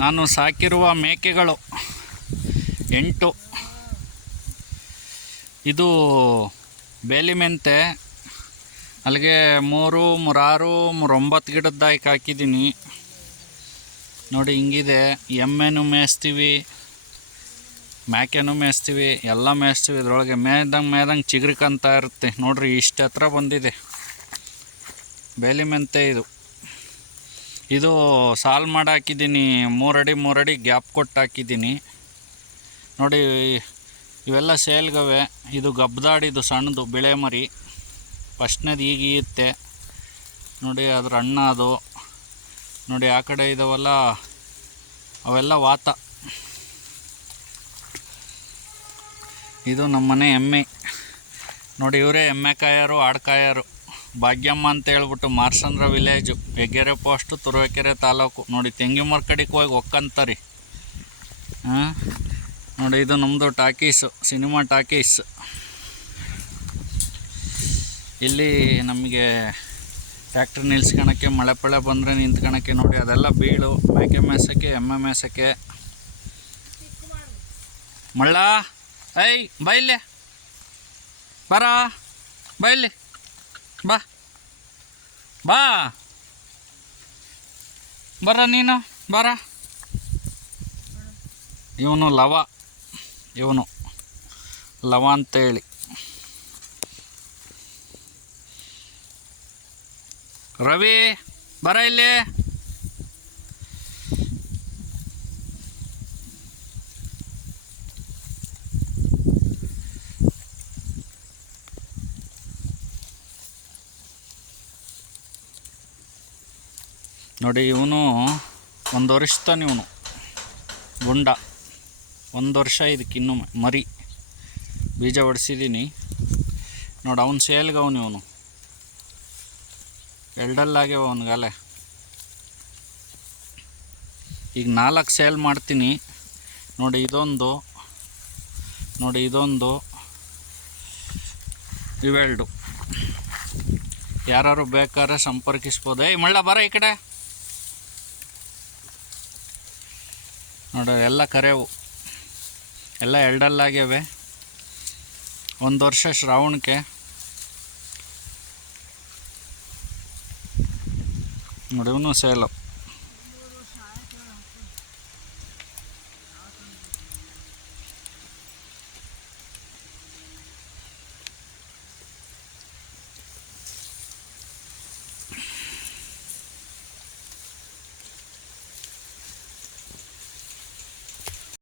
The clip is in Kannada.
ನಾನು ಸಾಕಿರುವ ಮೇಕೆಗಳು 8. ಇದು ಬೇಲಿ ಮೆಂತೆ. ಅಲ್ಲಿಗೆ 3, 6, 9 ಗಿಡದ್ದಾಯ್ಕೆ ಹಾಕಿದ್ದೀನಿ ನೋಡಿ. ಹಿಂಗಿದೆ. ಎಮ್ಮೆನೂ ಮೇಯಿಸ್ತೀವಿ, ಮೇಕೆನೂ ಮೇಯಿಸ್ತೀವಿ, ಎಲ್ಲ ಮೇಯಿಸ್ತೀವಿ. ಇದ್ರೊಳಗೆ ಮೇಯ್ದಂಗೆ ಚಿಗುರಿಕಂತ ಇರುತ್ತೆ ನೋಡ್ರಿ. ಇಷ್ಟು ಹತ್ರ ಬಂದಿದೆ ಬೇಲಿ ಮೆಂತೆ. ಇದು ಸಾಲು ಮಾಡಿ ಹಾಕಿದ್ದೀನಿ. 3 ಅಡಿ 3 ಅಡಿ ಗ್ಯಾಪ್ ಕೊಟ್ಟು ಹಾಕಿದ್ದೀನಿ ನೋಡಿ. ಇವೆಲ್ಲ ಸೇಲ್ಗವೆ. ಇದು ಗಬ್ದಾಡಿದು ಸಣ್ಣದು ಬಿಳೆ ಮರಿ. ಫಸ್ಟ್ನೇದು ಈಗ ಈಯುತ್ತೆ ನೋಡಿ. ಅದ್ರ ಅಣ್ಣ ಅದು ನೋಡಿ. ಆ ಕಡೆ ಇದಾವಲ್ಲ ಅವೆಲ್ಲ ವಾತ. ಇದು ನಮ್ಮನೆ ಎಮ್ಮೆ ನೋಡಿ. ಇವರೇ ಎಮ್ಮೆ ಕಾಯರು, ಆಡು ಕಾಯರು. ಭಾಗ್ಯಮ್ಮ ಅಂತ ಹೇಳ್ಬಿಟ್ಟು ಮಾರ್ಸಂದ್ರ ವಿಲೇಜು, ಹೆಗ್ಗೆರೆ ಪೋಸ್ಟು, ತುರುವೇಕೆರೆ ತಾಲೂಕು ನೋಡಿ. ತೆಂಗಿಮರ ಕಡೆಗೆ ಹೋಗಿ ಒಕ್ಕಂತಾರಿ. ನೋಡಿ, ಇದು ನಮ್ಮದು ಟಾಕೀಸು, ಸಿನಿಮಾ ಟಾಕೀಸ್. ಇಲ್ಲಿ ನಮಗೆ ಟ್ಯಾಕ್ಟ್ರ್ ನಿಲ್ಸ್ಕೊಳಕ್ಕೆ, ಮಳೆ ಪಳೆ ಬಂದರೆ ನಿಂತ್ಕೊಳಕ್ಕೆ ನೋಡಿ. ಅದೆಲ್ಲ ಬೀಳು. ಮೇಕೆ ಮೇಸಕ್ಕೆ, ಎಮ್ಮೆ ಮೇಸಕ್ಕೆ. ಮಳ್ಳ ಐ ಬೈಲೆ ಬರ, ಬೈಲಿ ಬಾ ಬಾ ಬರ, ನೀನು ಬರ. ಇವನು ಲವ, ಇವನು ಲವ ಅಂತೇಳಿ. ರವಿ ಬರ ಇಲ್ಲಿ. ನೋಡಿ, ಇವನು 1 ವರ್ಷತಾನೆ. ಇವನು ಗುಂಡ 1 ವರ್ಷ. ಇದಕ್ಕಿನ್ನೂ ಮರಿ ಬೀಜ ಹೊಡಿಸಿದ್ದೀನಿ ನೋಡಿ. ಅವನು ಸೇಲ್ಗವನು. ಇವನು ಎಲ್ಡಲ್ಲಾಗ್ಯವ ಅವನಿಗಾಲೆ. ಈಗ 4 ಸೇಲ್ ಮಾಡ್ತೀನಿ ನೋಡಿ. ಇದೊಂದು ನೋಡಿ, ಇದೊಂದು, ಇವೆರಡು. ಯಾರು ಬೇಕಾದ್ರೆ ಸಂಪರ್ಕಿಸ್ಬೋದು. ಮಳ್ಳ ಬರ ಈ ಕಡೆ ನೋಡಿ. ಎಲ್ಲ ಕರೆವು, ಎಲ್ಲ ಎಲ್ಡಲ್ಲಾಗ್ಯವೆ. 1 ವರ್ಷ ಶ್ರಾವಣಕ್ಕೆ ನೋಡಿ. ಇವನು ಸೇಲು.